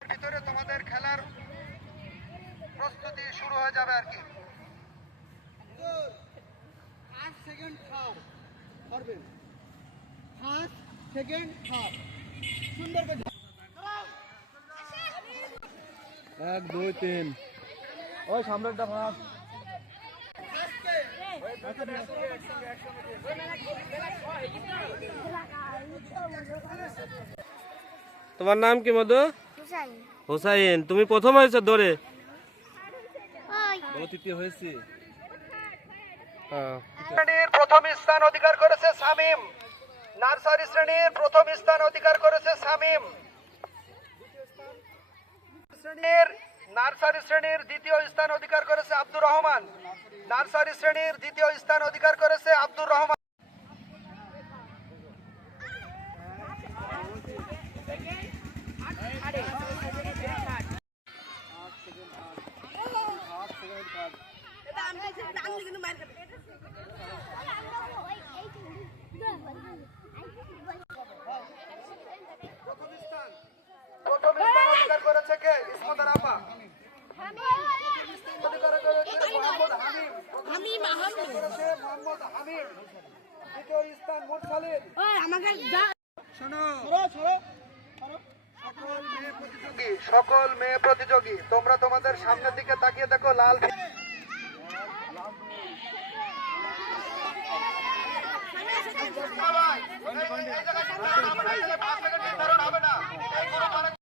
ভিতরে তোমাদের খেলার প্রস্তুতি শুরু হয়ে যাবে আর কি। ফার্স্ট সেকেন্ড থার্ড করবেন ফার্স্ট সেকেন্ড থার্ড সুন্দর করে এক দুই তিন। ওই সামনেরটা ফাঁক তোমার নাম কি মধু? হুসাইন। তুমি প্রথম হয়েছো দৌড়ে? তৃতীয় হয়েছি। হ্যাঁ। শ্রেণির প্রথম স্থান অধিকার করেছে সামিম নার্সারি শ্রেণির প্রথম স্থান অধিকার করেছে সামিম শ্রেণির নার্সারি শ্রেণির দ্বিতীয় স্থান অধিকার করেছে আব্দুর রহমান। নার্সারি শ্রেণির দ্বিতীয় স্থান অধিকার করেছে আব্দুর রহমান প্রথম স্থান অধিকার করেছে কে ইসমত রাফা অধিকার করেছে মোহাম্মদ হামিম হামিম আহমেদ করেছে মোহাম্মদ হামিম দ্বিতীয় স্থান মুরসালিন ওই আমাকে শোনো ছড়ো ছড়ো সকল মেয়ে প্রতিযোগী সকল মেয়ে প্রতিযোগী তোমরা তোমাদের সামনের দিকে তাকিয়ে দেখো লাল ফি-